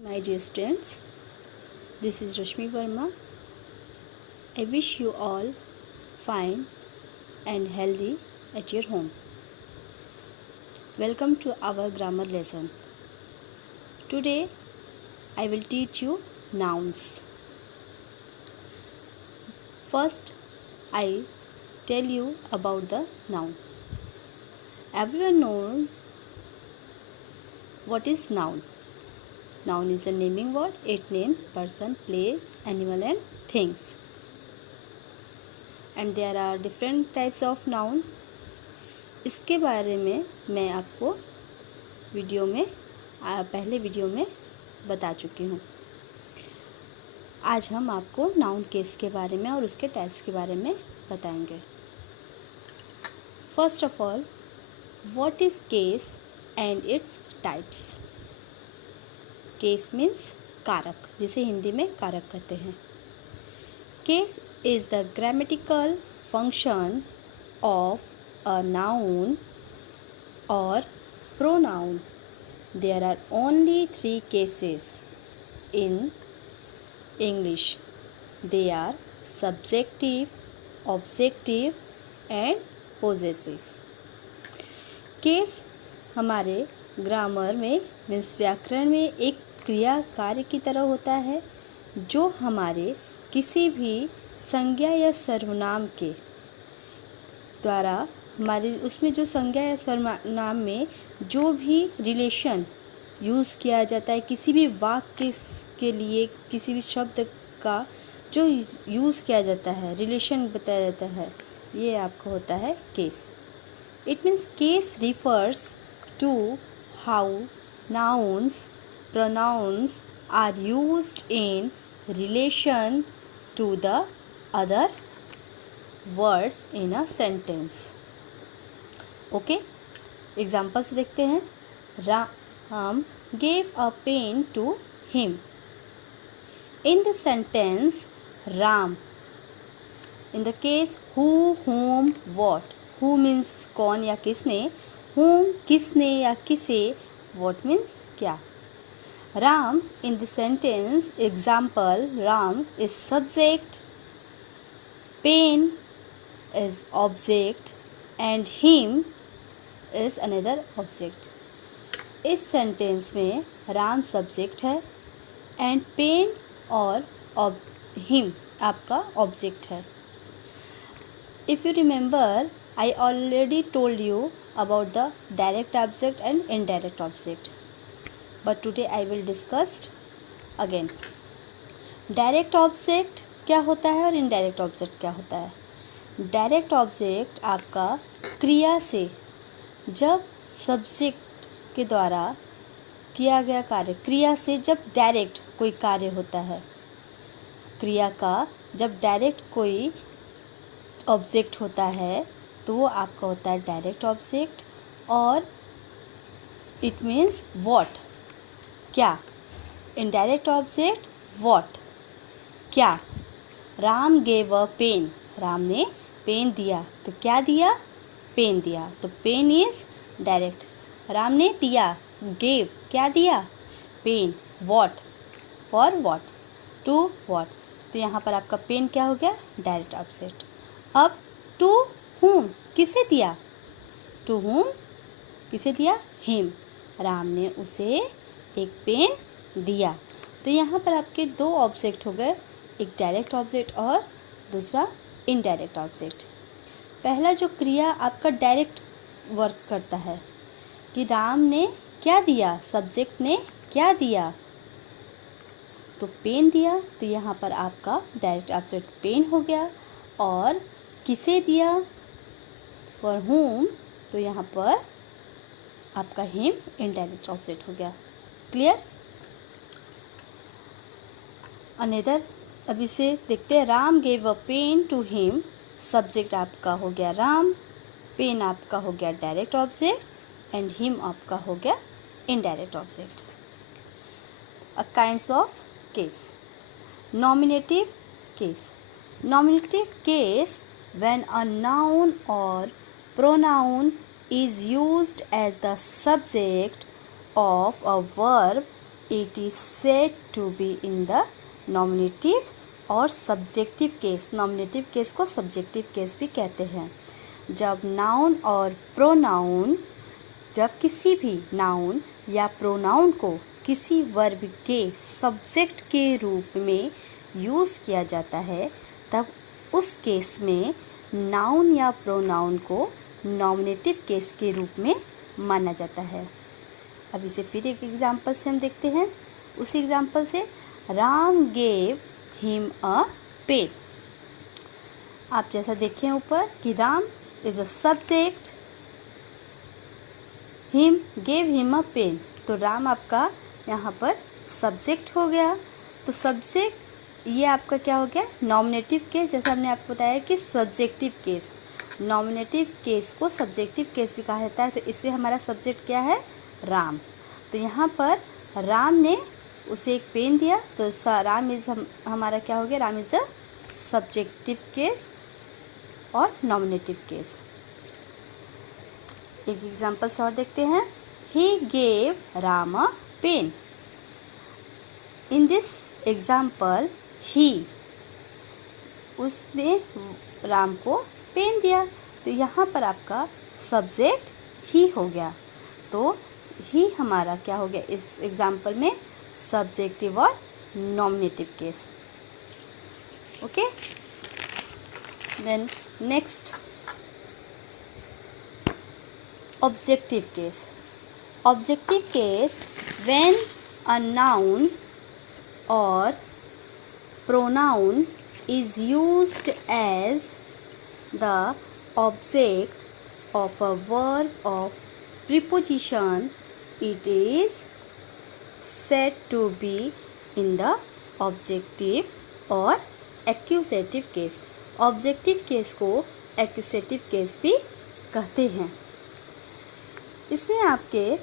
My dear students, this is Rashmi Verma. I wish you all fine and healthy at your home. Welcome to our grammar lesson. Today I will teach you nouns. First, I tell you about the noun. Everyone knows what is noun. Noun is a naming word. It names person, place, animal and things. And there are different types of noun. इसके बारे में मैं आपको पहले video में बता चुकी हूँ. आज हम आपको नाउन केस के बारे में और उसके टाइप्स के बारे में बताएंगे. First of all, what is case and its types. Case means कारक, जिसे हिंदी में कारक कहते हैं. Case is the grammatical function of a noun और pronoun. There are only 3 cases in English. They are subjective, objective and possessive. Case हमारे grammar में means व्याकरण में एक क्रिया कार्य की तरह होता है जो हमारे किसी भी संज्ञा या सर्वनाम के द्वारा हमारे उसमें जो संज्ञा या सर्वनाम में जो भी रिलेशन यूज़ किया जाता है, किसी भी वाक्य के लिए किसी भी शब्द का जो यूज़ किया जाता है, रिलेशन बताया जाता है, ये आपको होता है case. It means case refers to how nouns, pronouns are used in relation to the other words in a sentence. Okay, examples देखते हैं. Ram gave a pen to him. In the sentence Ram, in the case who, whom, what. Who means कौन या किसने, whom किसने या किसे, what means क्या. Ram in the sentence example, Ram is subject, pen is object and him is another object. इस sentence में Ram subject है एंड पेन और हिम आपका ऑब्जेक्ट है. If you remember, I already told you about the direct object and indirect object, but today I will discuss again. Direct object क्या होता है और indirect object क्या होता है. Direct object आपका क्रिया से, जब सब्जेक्ट के द्वारा किया गया कार्य, क्रिया से जब डायरेक्ट कोई कार्य होता है, क्रिया का जब डायरेक्ट कोई ऑब्जेक्ट होता है तो वो आपका होता है डायरेक्ट ऑब्जेक्ट. और इट मीन्स व्हाट, क्या. इनडायरेक्ट ऑब्जेक्ट व्हाट, क्या. Ram gave a pen, Ram ने पेन दिया, तो क्या दिया, पेन दिया, तो पेन इज डायरेक्ट. राम ने दिया, गेव, क्या दिया, pen. What, for what, to what. तो यहाँ पर आपका पेन क्या हो गया, डायरेक्ट ऑब्जेक्ट. अब टू whom किसे दिया, टू whom किसे दिया, हिम. राम ने उसे एक पेन दिया. तो यहाँ पर आपके 2 ऑब्जेक्ट हो गए, एक डायरेक्ट ऑब्जेक्ट और दूसरा इनडायरेक्ट ऑब्जेक्ट. पहला जो क्रिया आपका डायरेक्ट वर्क करता है कि राम ने क्या दिया, सब्जेक्ट ने क्या दिया, तो पेन दिया. तो यहाँ पर आपका डायरेक्ट ऑब्जेक्ट पेन हो गया. और किसे दिया, फॉर whom, तो यहाँ पर आपका हिम इनडायरेक्ट ऑब्जेक्ट हो गया. क्लियर. अनदर, अब इसे देखते हैं. Ram gave a pen to him, subject आपका हो गया राम, पेन आपका हो गया डायरेक्ट ऑब्जेक्ट एंड हिम आपका हो गया indirect object. A kinds of case. Nominative case. Nominative case, when a noun or pronoun is used as the subject of a verb it is said to be in the nominative और subjective case. Nominative case को subjective case भी कहते हैं। जब noun और pronoun, जब किसी भी नाउन या प्रोनाउन को किसी वर्ब के सब्जेक्ट के रूप में यूज़ किया जाता है, तब उस केस में नाउन या प्रोनाउन को नॉमिनेटिव केस के रूप में माना जाता है। अब इसे फिर एक एग्जांपल से हम देखते हैं। उसी एग्जांपल से, Ram gave him a pen. आप जैसा देखें ऊपर कि Ram is a subject, him gave him a pen, तो राम आपका यहाँ पर सब्जेक्ट हो गया। तो सब्जेक्ट ये आपका क्या हो गया, नॉमिनेटिव केस। जैसा हमने आपको बताया कि सब्जेक्टिव केस, नॉमिनेटिव केस को सब्जेक्टिव केस भी कहा जाता है। तो इसमें हमारा सब्जेक्ट क्या है, राम। तो यहाँ पर राम ने उसे एक पेन दिया, तो राम इज़ हमारा क्या हो गया, Ram is a subjective case और नॉमिनेटिव केस। एक एग्जांपल से और देखते हैं। He gave Ram a pen. In this example he, उसने राम को पेन दिया, तो यहाँ पर आपका सब्जेक्ट ही हो गया। तो ही हमारा क्या हो गया इस एग्जाम्पल में, सब्जेक्टिव और nominative case. Okay, then next, objective case. Objective case, when a noun or pronoun is used as the object of a verb of preposition, it is said to be in the objective or accusative case। Objective case को एक्यूसेटिव case भी कहते हैं। इसमें आपके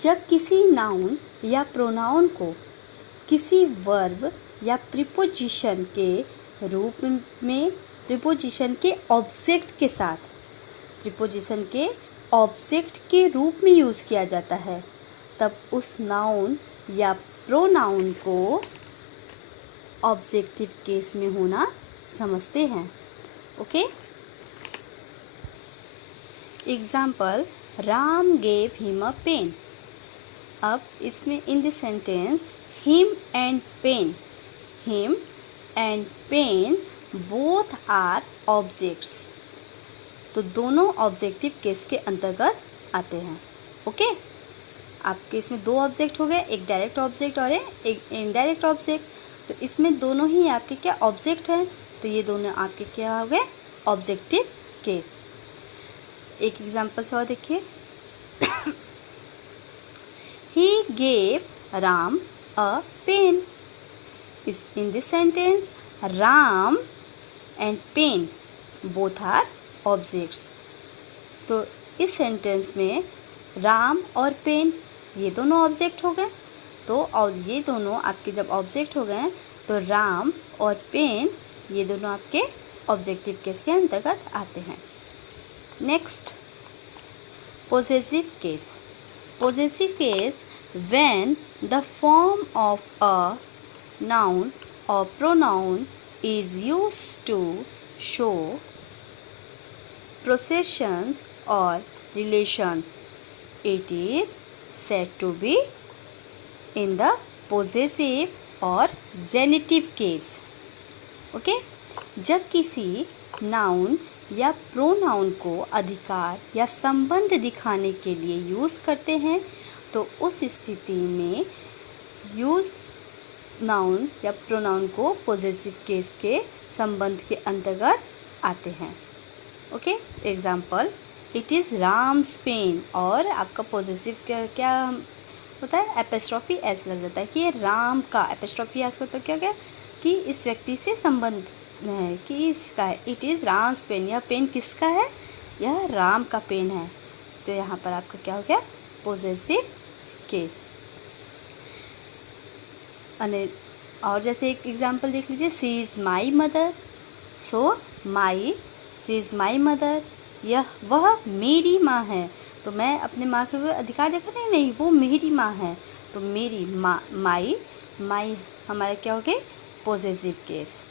जब किसी noun या pronoun को किसी वर्ब या प्रीपोजिशन के रूप में, प्रीपोजिशन के ऑब्जेक्ट के साथ, प्रीपोजिशन के ऑब्जेक्ट के रूप में यूज़ किया जाता है, तब उस नाउन या प्रोनाउन को ऑब्जेक्टिव केस में होना समझते हैं। Okay, example, Ram gave him a pen. अब इसमें in this sentence him and pain both are objects, तो दोनों ऑब्जेक्टिव केस के अंतर्गत आते हैं। ओके, आपके इसमें दो ऑब्जेक्ट हो गए, एक डायरेक्ट ऑब्जेक्ट और एक इनडायरेक्ट ऑब्जेक्ट। तो इसमें दोनों ही आपके क्या ऑब्जेक्ट हैं, तो ये दोनों आपके क्या हो गए, ऑब्जेक्टिव केस। एक एग्जांपल से और देखिए। He gave Ram a pen। In this sentence, Ram and pen both are objects। तो इस सेंटेंस में राम और पेन ये दोनों ऑब्जेक्ट हो गए। तो और ये दोनों आपके जब ऑब्जेक्ट हो गए, तो राम और पेन ये दोनों आपके ऑब्जेक्टिव केस के अंतर्गत आते हैं। Next, possessive case. Possessive case, when the form of a noun or pronoun is used to show possession or relation, it is said to be in the possessive or genitive case। Okay, जब किसी noun या pronoun को अधिकार या संबंध दिखाने के लिए यूज़ करते हैं, तो उस स्थिति में यूज़ नाउन या प्रोनाउन को पॉजेसिव केस के संबंध के अंतर्गत आते हैं। Okay, example, it is Ram's pen, और आपका पॉजेसिव क्या होता है, एपिस्ट्रॉफी एस लग जाता है कि ये राम का, एपिस्ट्रॉफी एस मतलब क्या गया कि इस व्यक्ति से संबंध में है, कि इसका है। इट इज़ राम्स पेन, यह पेन किसका है, यह राम का पेन है। तो यहाँ पर आपका क्या हो गया, पॉजेसिव केस। और जैसे एक एग्जांपल देख लीजिए, she is my mother. So she is my mother, वह मेरी माँ है। तो मैं अपने माँ के ऊपर अधिकार देखा नहीं, वो मेरी माँ है। तो मेरी माँ, माई हमारा क्या हो गया, possessive case.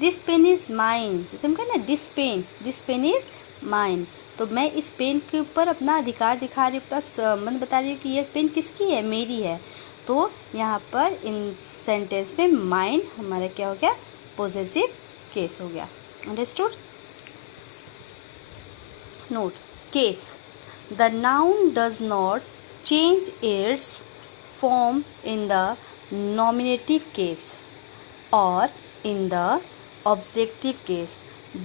This pen is mine, जैसे हम कहें ना दिस पेन इज़ माइन, तो मैं इस पेन के ऊपर अपना अधिकार दिखा रही हूँ, अपना संबंध बता रही हूँ कि यह पेन किसकी है, मेरी है। तो यहाँ पर इन सेंटेंस में माइन हमारा क्या हो गया, पॉसेसिव केस हो गया। Understood? Note case, the noun does not change it's form in the nominative case और in the objective case,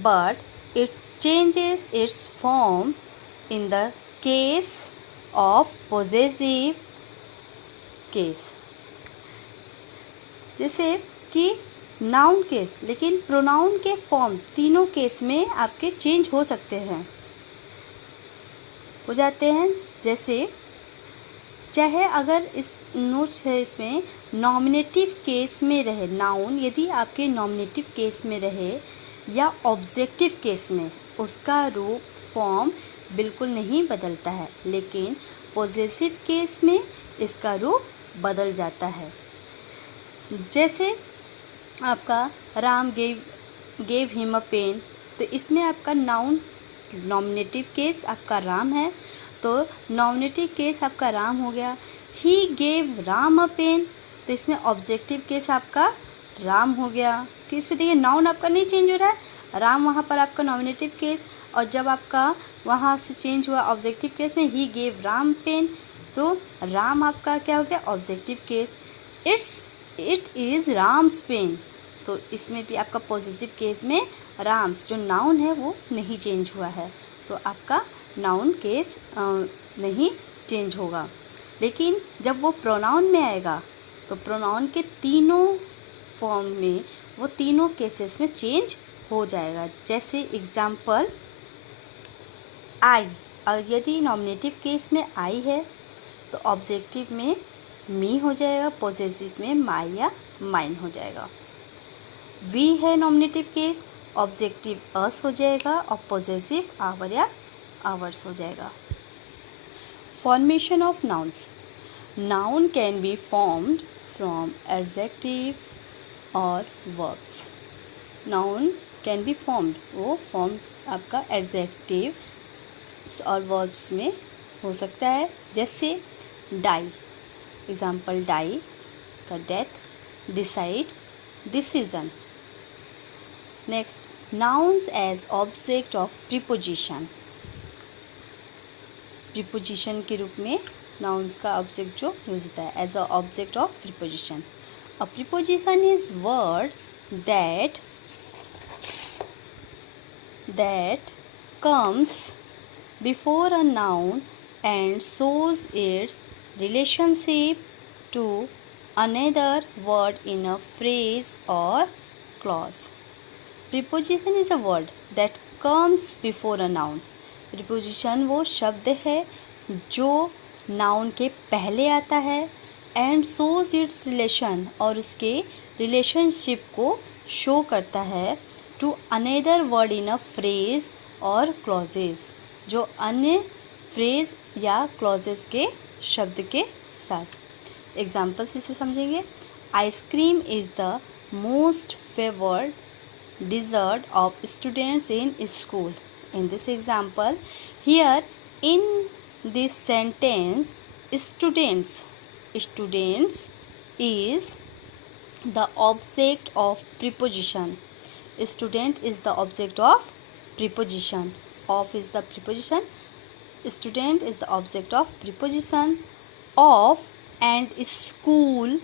but it changes its form in the case of possessive case। जैसे कि noun case, लेकिन pronoun के form तीनों case में आपके change हो सकते हैं, हो जाते हैं। जैसे चाहे अगर इस नोट है इसमें नॉमिनेटिव केस में रहे नाउन, यदि आपके नॉमिनेटिव केस में रहे या ऑब्जेक्टिव केस में, उसका रूप फॉर्म बिल्कुल नहीं बदलता है, लेकिन पॉसेसिव केस में इसका रूप बदल जाता है। जैसे आपका Ram gave him a pen, तो इसमें आपका नाउन नॉमिनेटिव केस आपका राम है, तो नॉमिनेटिव केस आपका राम हो गया। He gave Ram a pen, तो इसमें ऑब्जेक्टिव केस आपका राम हो गया। कि इसमें देखिए नाउन आपका नहीं चेंज हो रहा है, राम वहाँ पर आपका नॉमिनेटिव केस, और जब आपका वहाँ से चेंज हुआ ऑब्जेक्टिव केस में, ही गेव राम पेन, तो राम आपका क्या हो गया, objective case. It is Ram's pen, तो इसमें भी आपका पॉसेसिव केस में राम्स जो नाउन है वो नहीं चेंज हुआ है, तो आपका नाउन केस नहीं चेंज होगा। लेकिन जब वो प्रोनाउन में आएगा तो प्रोनाउन के तीनों फॉर्म में वो तीनों केसेस में चेंज हो जाएगा। जैसे एग्जाम्पल आई, यदि नॉमिनेटिव केस में आई है तो ऑब्जेक्टिव में मी हो जाएगा, पॉसेसिव में माई या माइन हो जाएगा। वी है नॉमिनेटिव केस, ऑब्जेक्टिव अस हो जाएगा और पॉसेसिव आवर या आवर्स हो जाएगा। Formation of nouns, noun can be formed from adjective और verbs. Noun can be formed, वो फॉर्म आपका एडजेक्टिव और वर्ब्स में हो सकता है। जैसे डाई, एग्जाम्पल डाई का death, decide decision. Next nouns as object of preposition, preposition के रूप में नाउन्स का ऑब्जेक्ट जो यूज होता है as a object of preposition. A preposition is word that comes before a noun and shows its relationship to another word in a phrase or clause. Preposition is a word that comes before a noun. Preposition वो शब्द है जो noun के पहले आता है, and shows its relation, और उसके रिलेशनशिप को शो करता है, to another word in a phrase और क्लॉजेज, जो अन्य फ्रेज या क्लॉजेज के शब्द के साथ। एग्जाम्पल्स इसे समझेंगे। Ice cream is the most favoured dessert of students in school. In this example, here in this sentence, students is the object of preposition. Student is the object of preposition. Of is the preposition. Student is the object of preposition. Of and school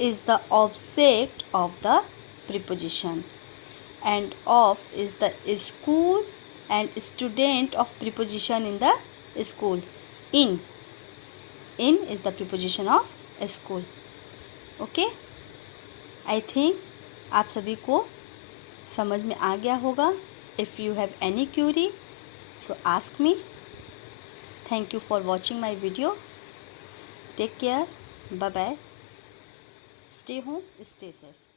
is the object of the preposition. And of is the school and student of preposition in the school. In is the preposition of school. Okay, I think आप सभी को समझ में आ गया होगा। If you have any query so ask me. Thank you for watching my video. Take care, bye bye, stay home, stay safe.